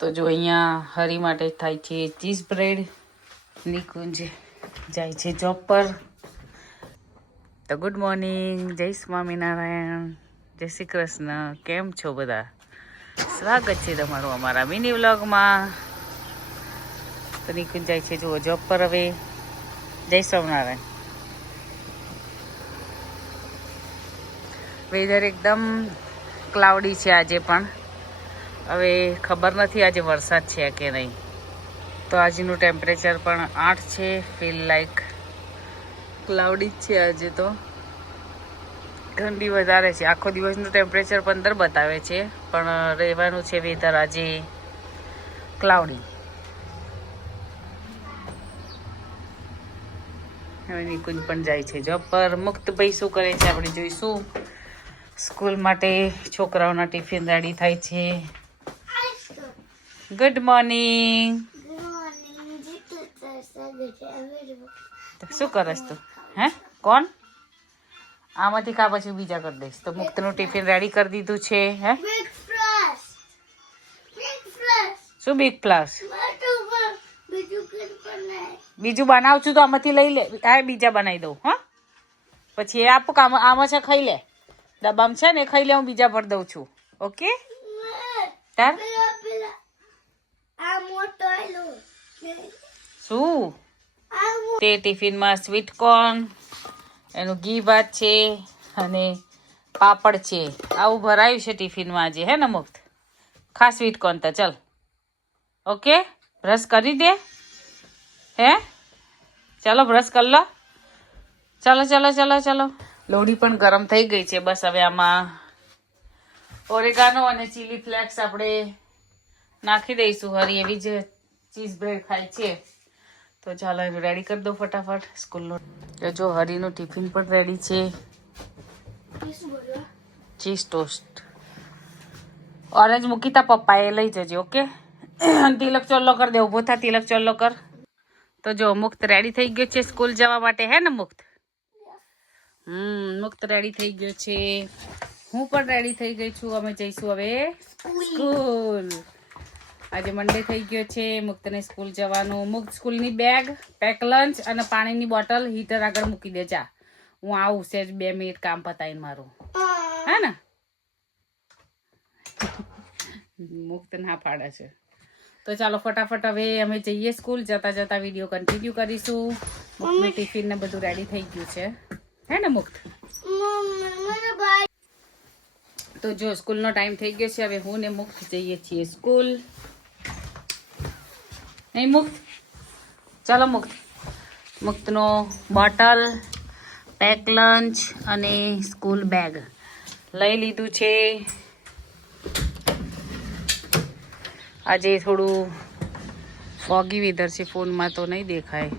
તો જો અહીંયા હરી માટે થાય છે ચીઝ બ્રેડ. નિકુંજ જાય છે જોબ પર. તો ગુડ મોર્નિંગ, જય સ્વામિનારાયણ, જય શ્રી કૃષ્ણ. કેમ છો બધા? સ્વાગત છે તમારું અમારા મિની વ્લોગમાં. તો નિકુંજ જાય છે જુઓ જોબ પર હવે. જય સ્વામિનારાયણ. વેધર એકદમ ક્લાઉડી છે આજે પણ. હવે ખબર નથી આજે વરસાદ છે કે નહીં. તો આજનું ટેમ્પરેચર પણ 8 છે. ફીલ લાઈક ક્લાઉડી જ છે આજે. તો ઠંડી વધારે છે. આખો દિવસનું ટેમ્પરેચર 15 બતાવે છે, પણ રહેવાનું છે વેધર આજે ક્લાઉડી. હવે નિકુંજ પણ જાય છે જોબ પર. મુક્તભાઈ શું કરે છે આપણે જોઈશું. સ્કૂલ માટે છોકરાઓના ટિફિન રેડી થાય છે. Good morning. શું કરસ તું? હે કોણ? આમાંથી કા પછી બીજા કરી દઈશ. તો મુક્તનું ટિફિન રેડી કરી દીધું છે. હે શું બિગ પ્લસ? બીજું બનાવું છું તો આમાંથી લઈ લે. આ બીજા બનાવી દઉં. હા પછી એ આપું કામ આમાં છે, ખાઈ લે. ડબ્બામાં છે ને, ખાઈ લે. હું બીજા ભર દઉં છું. ઓકે તાર શું તે ટિફિનમાં સ્વીટ કોર્ન, એનું ઘી ભાત છે અને પાપડ છે. આવું ભરાયું છે ટિફિનમાં આજે. હે ને મુક્ત? ખા સ્વીટ કોર્ન તો ચલ. ઓકે બ્રશ કરી દે. હે ચાલો બ્રશ કર લો. ચલો ચલો ચલો ચલો. લોડી પણ ગરમ થઈ ગઈ છે. બસ હવે આમાં ઓરેગાનો અને ચીલી ફ્લેક્સ આપણે નાખી દઈશું. હરી એવી જ ચીઝ બ્રેડ ખાય છે. તો ચાલો એનું રેડી કરી દો ફટાફટ સ્કૂલનું. જો હરીનું ટિફિન પણ રેડી છે. Cheese toast. ઓરેન્જ મૂકી તા પપ્પાએ લઈ જજે. ઓકે તિલક ચોલ્લો કર દે. ઉભો થા તિલક ચોલ્લો કર. તો જો મુક્ત રેડી થઈ ગયો છે સ્કૂલ જવા માટે. હે ને મુક્ત? મુક્ત રેડી થઈ ગયો છે. હું પણ રેડી થઈ ગઈ છું. અમે જઈશું હવે સ્કૂલ. આજે મંડે થઈ ગયો છે. મુક્તને સ્કૂલ જવાનું. મુક્ત સ્કૂલની બેગ, પેક લંચ અને પાણીની બોટલ હીટર આગળ મૂકી દે. જા હું આવું સેજ 2 મિનિટ કામ પતાવીને મારું. હે ને? મુક્ત ના પાડે છે. તો ચાલો ફટાફટ હવે અમે જઈએ સ્કૂલ. જતા જતા વિડીયો કન્ટિન્યુ કરીશું. મુક્તનું ટિફિન ને બધું રેડી થઈ ગયું છે. હે ને મુક્ત? તો જો સ્કૂલનો ટાઈમ થઈ ગયો છે. હવે હું ને મુક્ત જઈએ છીએ સ્કૂલ. નહીં મુક્ત? ચાલો મુક્ત. મુક્તનો બોટલ, પેક લંચ અને સ્કૂલ બેગ લઈ લીધું છે. આજે થોડું ફોગી વેધર છે. ફોનમાં તો નહીં દેખાય.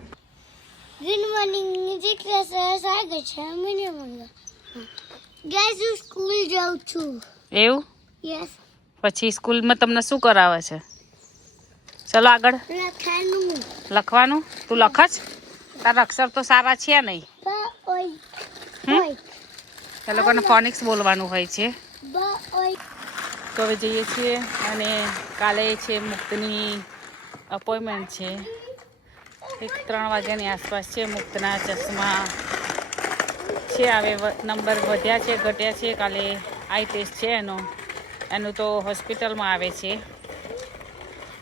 Good morning. જે ક્લાસ સ્વાગત છે. મને મંગા ગાઈસ હું સ્કૂલ જાઉં છું. એવું? યસ. પછી સ્કૂલમાં તમને શું કરાવે છે? ચલો આગળ. લખવાનું. તું લખસ? તારા અક્ષર તો સારા છે નહીં. એ લોકોને ફોનિક્સ બોલવાનું હોય છે. તો હવે જઈએ છીએ. અને કાલે છે મુક્તની અપોઇન્ટમેન્ટ છે. 3 વાગ્યાની આસપાસ છે. મુક્તના ચશ્મા છે. હવે નંબર વધ્યા છે, ઘટ્યા છે. કાલે આઈ ટેસ્ટ છે એનું તો હોસ્પિટલમાં આવે છે.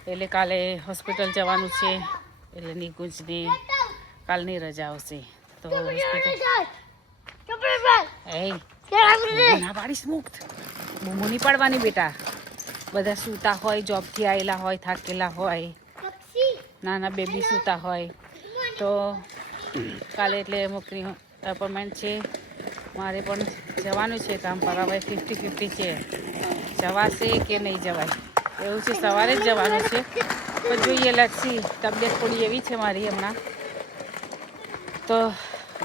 એટલે કાલે હોસ્પિટલ જવાનું છે. એટલે નિકુંજની કાલની રજા આવશે. તો ના પાડીશ મુક્ત. બૂમો નહીં પાડવાની બેટા. બધા સૂતા હોય, જોબથી આવેલા હોય, થાકેલા હોય, નાના બેબી સૂતા હોય. તો કાલે એટલે મુક્તની અપોઇન્ટમેન્ટ છે. મારે પણ જવાનું છે કામ પર. હવે 50-50 છે. જવાશે કે નહીં જવાય એવું છે. સવારે જ જવાનું છે, પણ જોઈએ લક્ષી. તબિયત થોડી એવી છે મારી હમણાં. તો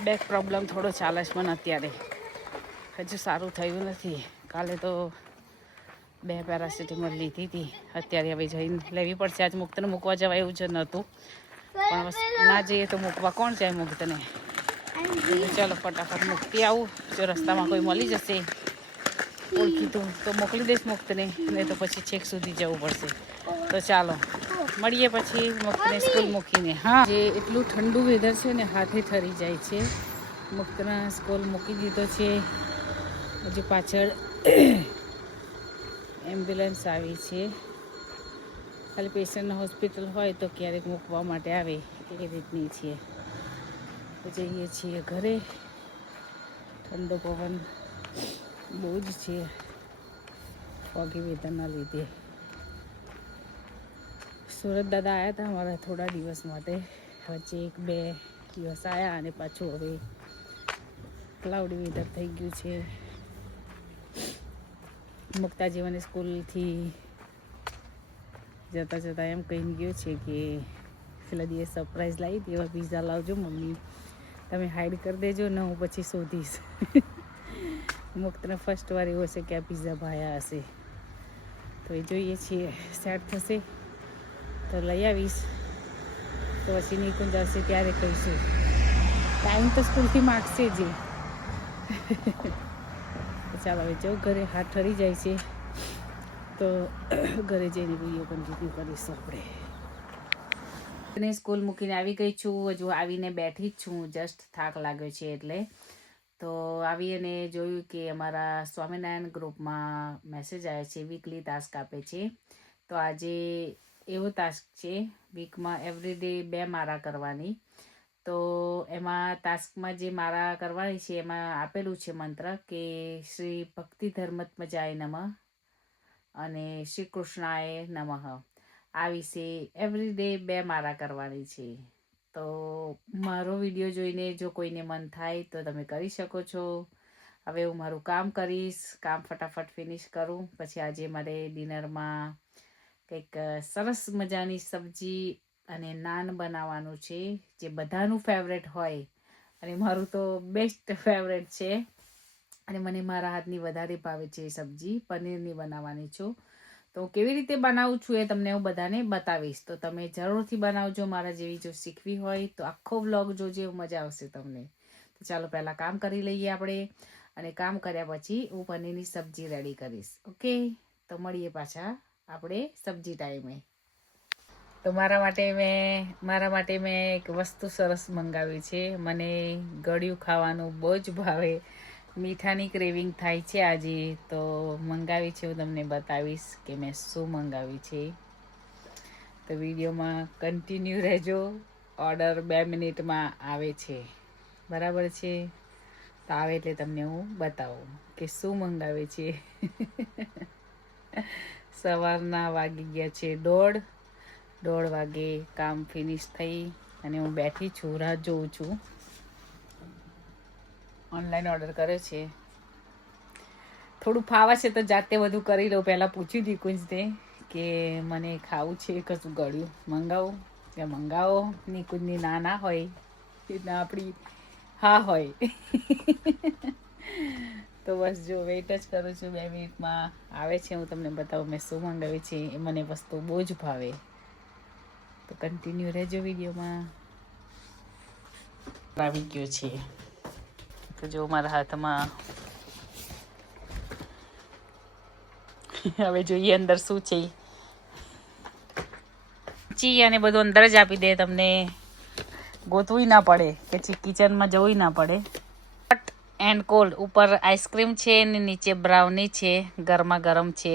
બેક પ્રોબ્લેમ થોડો ચાલે છે મને અત્યારે. હજુ સારું થયું નથી. કાલે તો 2 પેરાસિટામોલ લીધી હતી. અત્યારે હવે જઈને લેવી પડશે. આજ મુક્તને મૂકવા જવાય એવું જ નહોતું, પણ ના જઈએ તો મૂકવા કોણ જાય મુક્તને? ચાલો ફટાફટ મૂકતી આવું. જો રસ્તામાં કોઈ મળી જશે ઓળખીતું તો મોકલી દઈશ મુક્તને, નહીં તો પછી છેક સુધી જવું પડશે. તો ચાલો મળીએ પછી મુક્તને સ્કૂલ મૂકીને. હા, જે એટલું ઠંડુ વેધર છે ને હાથે ઠરી જાય છે. મુક્તના સ્કૂલ મૂકી દીધો છે. હજુ પાછળ એમ્બ્યુલન્સ આવી છે. ખાલી પેશન્ટ હોસ્પિટલ હોય તો ક્યારેક મૂકવા માટે આવે એ રીતની છે. તો જઈએ છીએ ઘરે. ઠંડો પવન બહુ જ છે ફોગી વેધરના લીધે. સુરત દાદા આવ્યા હતા અમારા થોડા દિવસ માટે. વચ્ચે 1-2 દિવસ આવ્યા અને પાછું હવે ક્લાઉડી વેધર થઈ ગયું છે. મુક્તા જીવન સ્કૂલથી જતાં જતાં એમ કહીને ગયો છે કે પેલા દિવસ સરપ્રાઈઝ લાવી હતી, એવા પીઝા લાવજો મમ્મી, તમે હાઈડ કરી દેજો ને હું પછી શોધીશ. મુક્તને ફર્સ્ટ વાર એવો છે કે આ પીઝા ભાયા હશે. તો એ જોઈએ છીએ સેટ થશે તો લઈ આવીશ. તો પછી નિકુંજ આવશે ત્યારે કહીશું. ટાઈમ તો સ્કૂલથી માગશે જ. ચાલો હવે જો ઘરે હાથ ઠરી જાય છે તો ઘરે જઈને વિડીયો કન્ટિન્યુ કરીશું આપણે. સ્કૂલ મૂકીને આવી ગઈ છું. હજુ આવીને બેઠી જ છું. જસ્ટ થાક લાગ્યો છે એટલે. તો આવી અને જોયું કે અમારા સ્વામિનારાયણ ગ્રુપમાં મેસેજ આવે છે, વીકલી ટાસ્ક આપે છે. તો આજે એવો ટાસ્ક છે વીકમાં એવરીડે 2 મારા કરવાની. તો એમાં ટાસ્કમાં જે મારા કરવાની છે એમાં આપેલું છે મંત્ર કે શ્રી ભક્તિ ધર્મત્મજાય નમઃ અને શ્રી કૃષ્ણાય નમઃ. આ વિશે એવરીડે 2 મારા કરવાની છે. તો મારો વિડીયો જોઈને જો કોઈને મન થાય તો તમે કરી શકો છો. હવે હું મારું કામ કરીશ, કામ ફટાફટ ફિનિશ કરું. પછી આજે મારે ડિનરમાં કંઈક સરસ મજાની સબ્જી અને નાન બનાવવાનું છે, જે બધાનું ફેવરેટ હોય અને મારું તો બેસ્ટ ફેવરેટ છે. અને મને મારા હાથની વધારે ભાવે છે સબ્જી. પનીરની બનાવવાની છું. તો કેવી રીતે બનાવું છું એ તમને હું બધાને બતાવીશ. તો તમે જરૂરથી બનાવજો. મારા જેવી જો શીખવી હોય તો આખો વ્લોગ જોજે, મજા આવશે તમને. તો ચાલો પહેલાં કામ કરી લઈએ આપણે, અને કામ કર્યા પછી હું પનીરની સબ્જી રેડી કરીશ. ઓકે, તો મળીએ પાછા આપણે સબ્જી ટાઈમે. તો મારા માટે મેં એક વસ્તુ સરસ મંગાવી છે. મને ગળ્યું ખાવાનું બહુ જ ભાવે. મીઠાની ક્રેવિંગ થાય છે આજે, તો મંગાવી છે. હું તમને બતાવીશ કે મેં શું મંગાવી છે. તો વિડીયોમાં કન્ટિન્યુ રહેજો. ઓર્ડર 2 મિનિટમાં આવે છે, બરાબર છે? તો આવે એટલે તમને હું બતાવું કે શું મંગાવે છે. સવારના વાગી ગયા છે 1:30 વાગે. કામ ફિનિશ થઈ અને હું બેઠી છું, રાહ જોઉં છું. ઓનલાઈન ઓર્ડર કર્યો છે. થોડું ફાવે છે તો જાતે બધું કરી લઉં. પહેલાં પૂછ્યું નિકુંજને કે મને ખાવું છે કશું ગળ્યું, મંગાવું કે મંગાવો. નિકુંજની ના હોય ના આપણી હા હોય. તો બસ જો વેઇટ જ કરું છું. 2 મિનિટમાં આવે છે. હું તમને બતાવું મેં શું મંગાવી છે. એ મને વસ્તુ બહુ જ ભાવે. તો કન્ટિન્યુ રહેજો વિડીયોમાં. આવી ગયો છે. તો જો મારા હાથમાં હવે જોઈએ અંદર શું છે. ચી અને બધું અંદર જ આપી દે, તમને ગોતવું ના પડે, પછી કિચનમાં જવું ના પડે. Hot and cold. ઉપર આઈસ્ક્રીમ છે ને નીચે બ્રાઉની છે, ગરમા ગરમ છે,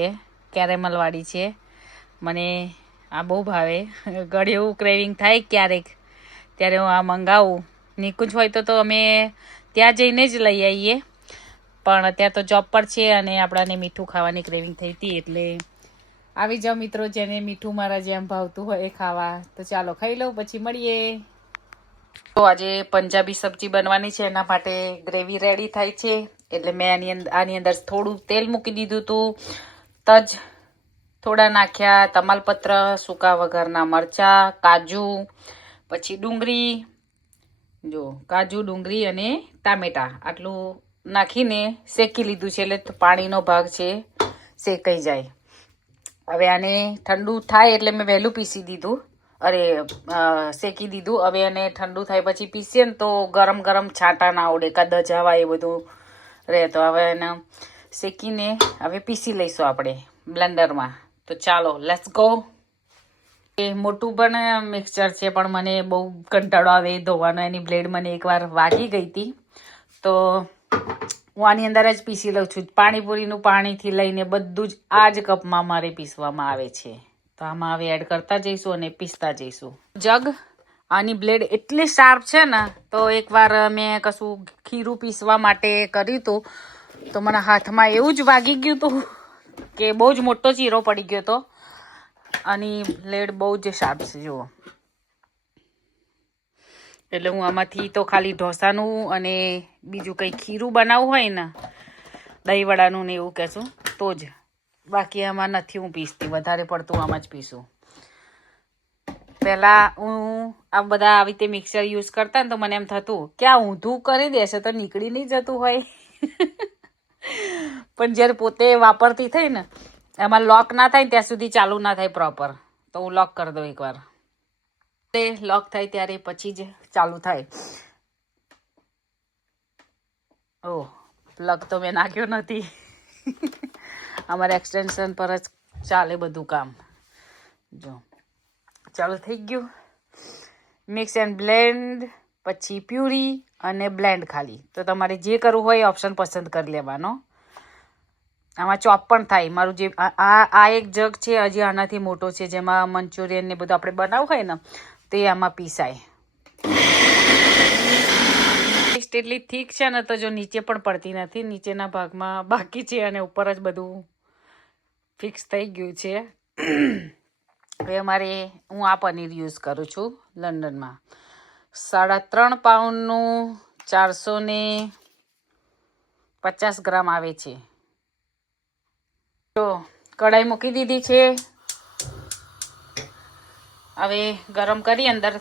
કેરેમલવાળી છે. મને આ બહુ ભાવે. ગળ્યું ક્રેવિંગ થાય ક્યારેક ત્યારે હું આ મંગાવું. નિકુંજ હોય તો અમે ત્યાં જઈને જ લઈ આવીએ, પણ અત્યારે તો જોબ પર છે અને આપણાને મીઠું ખાવાની ક્રેવિંગ થઈ હતી. એટલે આવી જાઓ મિત્રો, જેને મીઠું મારા જેમ ભાવતું હોય એ ખાવા. તો ચાલો ખાઈ લઉં, પછી મળીએ. તો આજે પંજાબી સબ્જી બનવાની છે, એના માટે ગ્રેવી રેડી થાય છે. એટલે મેં આની અંદર થોડું તેલ મૂકી દીધું હતું. તજ થોડા નાખ્યા, તમાલપત્ર, સૂકા વઘારના મરચાં, કાજુ, પછી ડુંગળી, જો કાજુ, ડુંગળી અને ટામેટાં આટલું નાખીને શેકી લીધું છે. એટલે પાણીનો ભાગ છે શેકાઈ જાય. હવે આને ઠંડુ થાય એટલે મેં વહેલું પીસી દીધું, શેકી દીધું. હવે આને ઠંડુ થાય પછી પીસીએ ને તો ગરમ ગરમ છાંટા ના આવડે, કાં દજાવા એ બધું રહે. તો હવે એને શેકીને હવે પીસી લઈશું આપણે બ્લેન્ડરમાં. તો ચાલો લેટ્સ ગો. એ મોટું પણ મિક્સચર છે, પણ મને બહુ કંટાળો આવે ધોવાનો. એની બ્લેડ મને એકવાર વાગી ગઈ હતી, તો હું આની અંદર જ પીસી લઉં છું. પાણીપુરીનું પાણીથી લઈને બધું જ આ જ કપમાં મારે પીસવામાં આવે છે. તો આમાં હવે એડ કરતા જઈશું અને પીસતા જઈશું. જગ આની બ્લેડ એટલી શાર્પ છે ને, તો એકવાર મેં કશું ખીરું પીસવા માટે કર્યું હતું, તો મને હાથમાં એવું જ વાગી ગયું હતું કે બહુ જ મોટો ચીરો પડી ગયો હતો. આની બ્લેડ બહુ જ શાર્પ છે જુઓ. એટલે હું આમાંથી તો ખાલી ઢોસાનું અને બીજું કંઈ ખીરું બનાવવું હોય ને, દહીંવડાનું ને એવું કહેશું તો જ, બાકી આમાં નથી હું પીસતી. વધારે પડતું આમાં જ પીસું. પહેલાં હું આ બધા આવી રીતે મિક્સર યુઝ કરતા ને, તો મને એમ થતું કે આ ઊંધું કરી દેશે તો નીકળી નહીં જતું હોય. પણ જ્યારે પોતે વાપરતી થઈ ને, એમાં લોક ના થાય ત્યાં સુધી ચાલુ ના થાય પ્રોપર, તો હું લોક કરી દઉં એકવાર. લોક થાય ત્યારે પછી જ ચાલુ થાય. ઓહ, પ્લગ તો મેં નાખ્યો નથી. અમારે એક્સટેન્શન પર જ ચાલે બધું કામ. જો ચાલુ થઈ ગયું. મિક્સ એન્ડ બ્લેન્ડ, પછી પ્યુરી અને બ્લેન્ડ ખાલી. તો તમારે જે કરવું હોય એ ઓપ્શન પસંદ કરી લેવાનો. આમાં ચોપ પણ થાય. મારું જે આ એક જગ છે, હજી આનાથી મોટો છે, જેમાં મંચુરિયન ને બધું આપણે બનાવવું હોય ને, તે આમાં પીસાય. પેસ્ટ એટલી થીક છે ને, તો જો નીચે પણ પડતી નથી. નીચેના ભાગમાં બાકી છે અને ઉપર જ બધું ફિક્સ થઈ ગયું છે. હવે હું આ પનીર યુઝ કરું છું લંડનમાં. 3.5 પાઉન્ડનું 450 ગ્રામ આવે છે. તો કઢાઈ મૂકી દીધી છે. હવે ગરમ કરી અંદર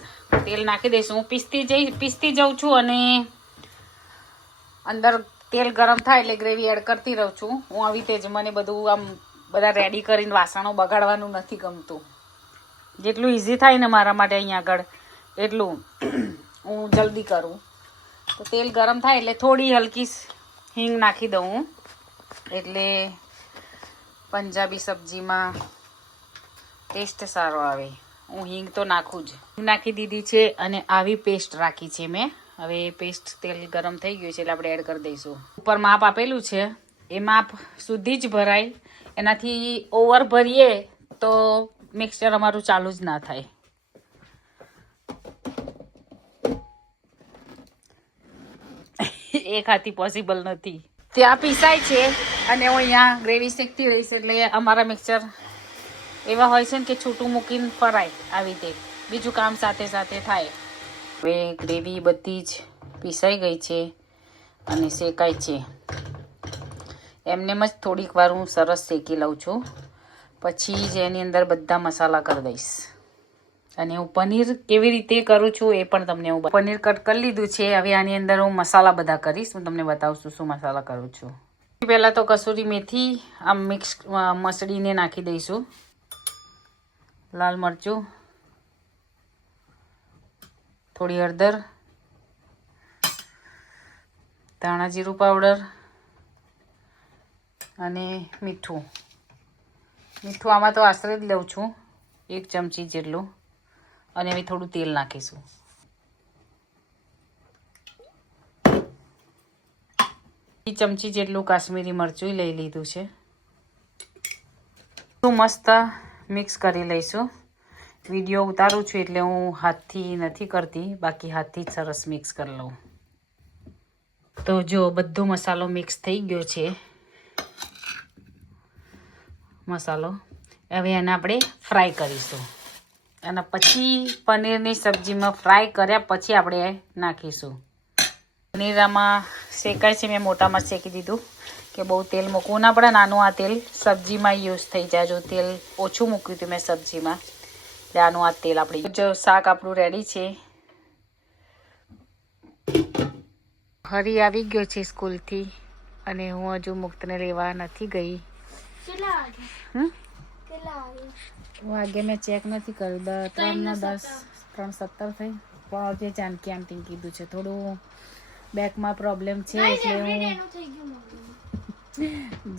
તેલ નાખી દઈશું. હું પીસતી જાઉં છું અને અંદર તેલ ગરમ થાય એટલે ગ્રેવી એડ કરતી રહું છું. હું આવી રીતે જ, મને બધું આમ બધા રેડી કરીને વાસણો બગાડવાનું નથી ગમતું. જેટલું ઇઝી થાય ને મારા માટે અહીંયા આગળ, એટલું હું જલ્દી કરું. તો તેલ ગરમ થાય એટલે થોડી હલકી હિંગ નાખી દઉં હું, એટલે પંજાબી સબ્જીમાં ટેસ્ટ સારો આવે. હું હિંગ તો નાખું જ. હિંગ નાખી દીધી છે અને આવી પેસ્ટ રાખી છે મેં. હવે પેસ્ટ તેલ ગરમ થઈ ગયું છે એટલે આપણે એડ કરી દઈશું. ઉપર માપ આપેલું છે, એ માપ સુધી જ ભરાય. એનાથી ઓવર ભરીએ તો મિક્સચર અમારું ચાલુ જ ના થાય. એક હાથી પોસિબલ નથી. ત્યાં પીસાય છે અને હું અહીંયા ગ્રેવી શેકતી રહીશ, એટલે અમારા મિક્સચર એવા હોય છે ને કે છૂટું મૂકીને ફરાય. આવી રીતે બીજું કામ સાથે સાથે થાય. હવે ગ્રેવી બધી જ પીસાઈ ગઈ છે અને શેકાય છે. એમનેમ જ થોડીક વાર હું સરસ શેકી લઉં છું, પછી જ એની અંદર બધા મસાલા કરી દઈશ. અને હું પનીર કેવી રીતે કરું છું એ પણ તમને હું પનીર કટ કરી લીધું છે. હવે આની અંદર હું મસાલા બધા કરીશ. હું તમને બતાવું શું મસાલા કરું છું. પહેલાં તો કસૂરી મેથી આમ મિક્સ મસળીને નાખી દઈશું. લાલ મરચું, થોડી હળદર, ધાણા જીરું પાવડર અને મીઠું. આમાં તો આશરે જ લઉં છું, 1 ચમચી જેટલું. અને હવે થોડું તેલ નાખીશું. ચમચી જેટલું કાશ્મીરી મરચું લઈ લીધું છે. મસ્ત મિક્સ કરી લઈશું. વિડીયો ઉતારું છું એટલે હું હાથથી નથી કરતી, બાકી હાથથી જ સરસ મિક્સ કરી લઉં. તો જો બધો મસાલો મિક્સ થઈ ગયો છે. હવે એને આપણે ફ્રાય કરીશું અને પછી પનીરની સબ્જીમાં ફ્રાય કર્યા પછી આપણે નાખીશું. પનીર આમાં શેકાય છે. મેં મોટામાં શેકી દીધું કે બહુ તેલ મૂકવું ના પડે. નાનું આ તેલ સબ્જીમાં યુઝ થઈ જાય. જો તેલ ઓછું મૂક્યું હતું મેં સબ્જીમાં, એટલે આનું આ તેલ આપણે. જો શાક આપણું રેડી છે. હરી આવી ગયો છે સ્કૂલથી અને હું હજુ મુક્તને લેવા નથી ગઈ. વાગે મેં ચેક નથી કર્યું. 3:17 થઈ. પણ જે જાનકી આંટી કીધું છે થોડું બેકમાં પ્રોબ્લેમ છે, એટલે હું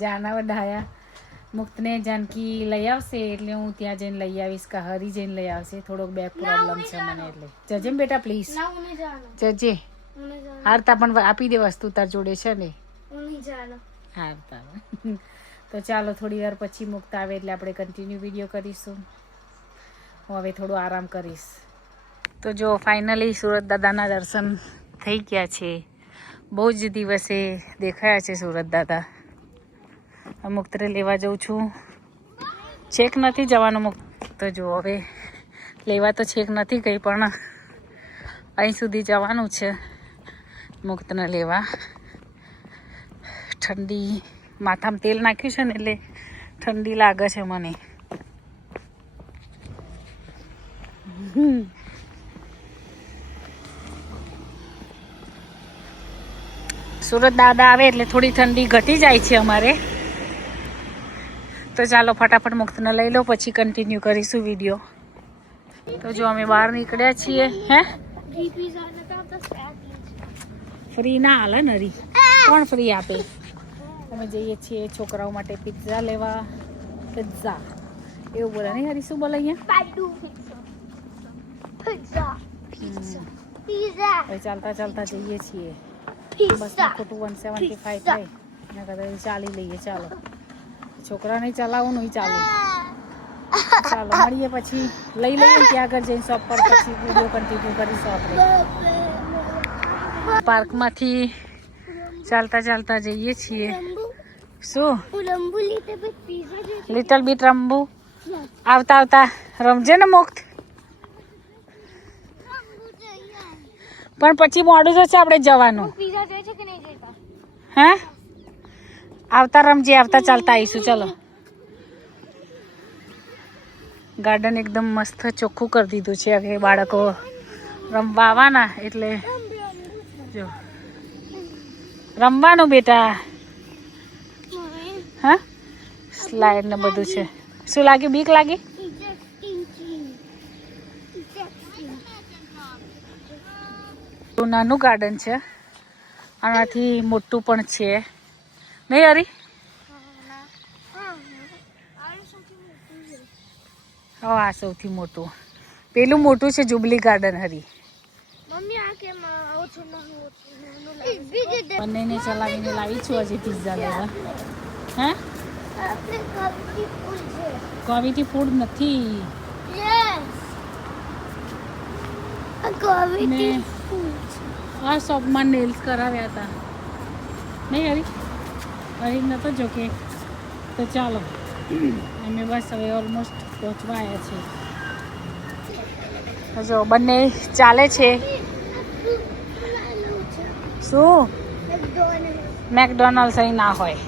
જાના ડાયા મુક્તને જાનકી લઈ આવશે એટલે હું ત્યાં જઈને લઈ આવીશ કે હરી જઈને લઈ આવશે. થોડોક બેક પ્રોબ્લેમ છે મને એટલે જજે ને બેટા પ્લીઝ જજે. હારતા પણ આપી દે વસ્તુ તાર જોડે છે ને. હારતા તો ચાલો થોડી વાર પછી મુક્ત આવે એટલે આપણે કન્ટિન્યુ વિડીયો કરીશું. હું હવે થોડું આરામ કરીશ. તો જો ફાઇનલી સુરત દાદાના દર્શન થઈ ગયા છે. બહુ જ દિવસે દેખાયા છે સુરત દાદા. મુક્તને લેવા જાઉં છું. છેક નથી જવાનું મુક્ત તો જો હવે લેવા તો છેક નથી ગઈ પણ અહીં સુધી જવાનું છે મુક્તને લેવા. ઠંડી માથામાં તેલ નાખ્યું છે ને એટલે ઠંડી લાગે છે મને. સુરત દાદા આવે એટલે થોડી ઠંડી ઘટી જાય છે અમારે. તો ચાલો ફટાફટ મુક્તને લઈ લો પછી કન્ટિન્યુ કરીશું વિડીયો. તો જો અમે બહાર નીકળ્યા છીએ. હે ફ્રી ના હાલે નરી કોણ ફ્રી આપે. અમે જઈએ છીએ છોકરાઓ માટે પિઝા લેવા. પિઝા એવું બોલે નહીં હરી શું બોલે અહીંયા. ચાલતા ચાલતા જઈએ છીએ. બસમાં ખોટું 175 થાય એના કરતાં ચાલી લઈએ. ચાલો છોકરા નહીં ચલાવવાનું નહીં ચાલુ. ચાલો મળીએ પછી લઈ લઈએ ત્યાં આગળ જઈને શોપ પર પછી વિડીયો કન્ટિન્યુ કરીશું આપણે. પાર્કમાંથી ચાલતા ચાલતા જઈએ છીએ. શું લિટલ બીટ રમવું આવતા આવતા રમજે ને મુક્ત. પણ પછી મોડું થશે આપણે જવાનું. હે આવતા રમજે આવતા ચાલતા આવીશું. ચલો ગાર્ડન એકદમ મસ્ત ચોખ્ખું કરી દીધું છે. હવે બાળકો રમવા આવવાના એટલે જો રમવાનું બેટા. હા સ્લાઇડ ને બધું છે. શું લાગ્યું બીક લાગી. નાનું ગાર્ડન છે આનાથી મોટું પણ છે નહીં હરી. આ સૌથી મોટું પેલું મોટું છે જુબલી ગાર્ડન હરી. બંનેને ચલાવીને લાવી છું હજી પિઝા લેવા. હે ક્વોલિટી ફૂડ નથી. આ શોપમાં નેલ્સ કરાવ્યા હતા નહીં હરી. હરી નતો જો કે. તો ચાલો અમે બસ હવે ઓલમોસ્ટ પહોંચવા આવ્યા છીએ. જો બંને ચાલે છે. શું મેકડોનલ્ડ્સ અહીં ના હોય.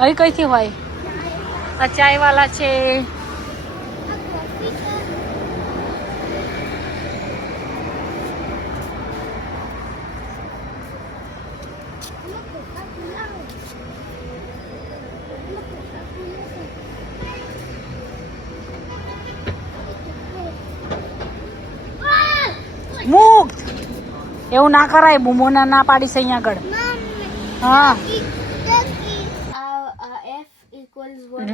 અહીં કઈથી હોય. અચાઈવાલા છે. મુક્ત એવું ના કરાય. બૂમોના ના પાડીશ અહીંયા આગળ. હા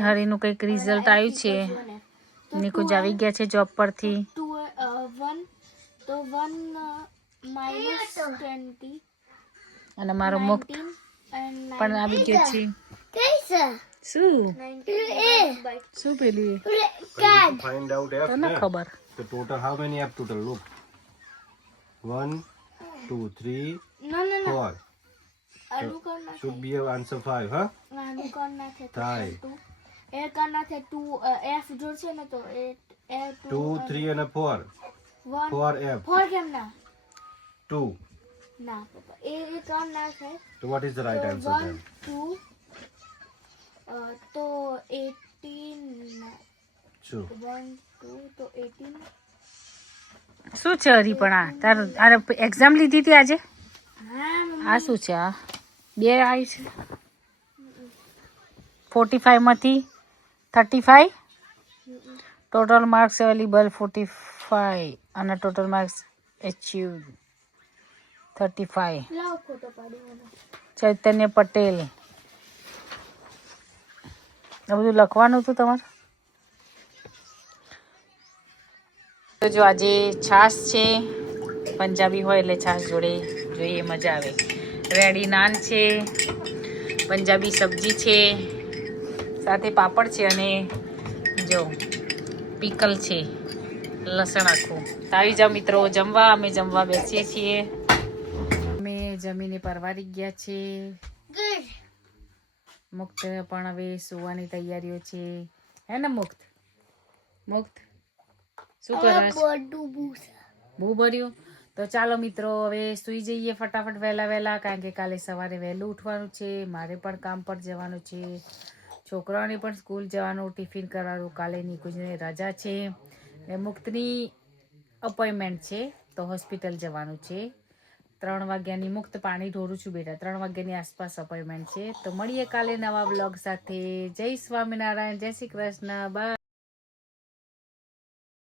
હરીનું કંઈક રિઝલ્ટ આવ્યું છે. નિકુંજ આવી ગયા છે જોબ પરથી. અને મારો મુક્ત પણ આવી ગયો છે. શું શું પેલું find out F તને there. ખબર. The total, how many F total? Look. 1, 2, 3, 4. Should be your answer 5, huh? Try. 2, 3 and a 4. 4 F. 2. So what is the right answer then? 18. Sure. 1, 2 તો 18. શું છે હરી પણ તારે એક્ઝામ લીધી હતી આજે. આ શું છે. આ બે આવી છે. 45 માંથી 35. ટોટલ માર્ક્સ અવેલેબલ 45 અને ટોટલ માર્ક્સ એચીવ 35. ચૈતન્ય પટેલ આ બધું લખવાનું હતું તમારે. તો જો આજે છાશ છે, પંજાબી હોય એટલે છાશ જોડે જોઈએ, મજા આવે. રેડી નાન છે, પંજાબી સબ્જી છે, સાથે પાપડ છે અને જો પીકલ છે, લસણ આખું. તો આવી જાઓ મિત્રો જમવા. અમે જમવા બેસીએ છીએ. અમે જમીને પરવારી ગયા છે. મુક્ત પણ હવે સુવાની તૈયારીઓ છે, હે ને મુક્ત? મુક્ત શું કરે? બહુ ભર્યું. તો ચાલો મિત્રો હવે સુઈ જઈએ ફટાફટ વહેલા, કારણ કે કાલે સવારે વહેલું ઉઠવાનું છે. મારે પણ કામ પર જવાનું છે, છોકરાઓને પણ સ્કૂલ જવાનું, ટિફિન કરવાનું. કાલે નિકુંજને રજા છે ને મુક્તની અપોઇન્ટમેન્ટ છે, તો હોસ્પિટલ જવાનું છે. 3 વાગ્યાની. મુક્ત પાણી ઢોરું છું બેટા. 3 વાગ્યાની આસપાસ અપોઇન્ટમેન્ટ છે. તો મળીએ કાલે નવા બ્લોગ સાથે. જય સ્વામિનારાયણ, જય શ્રી કૃષ્ણ, બાય.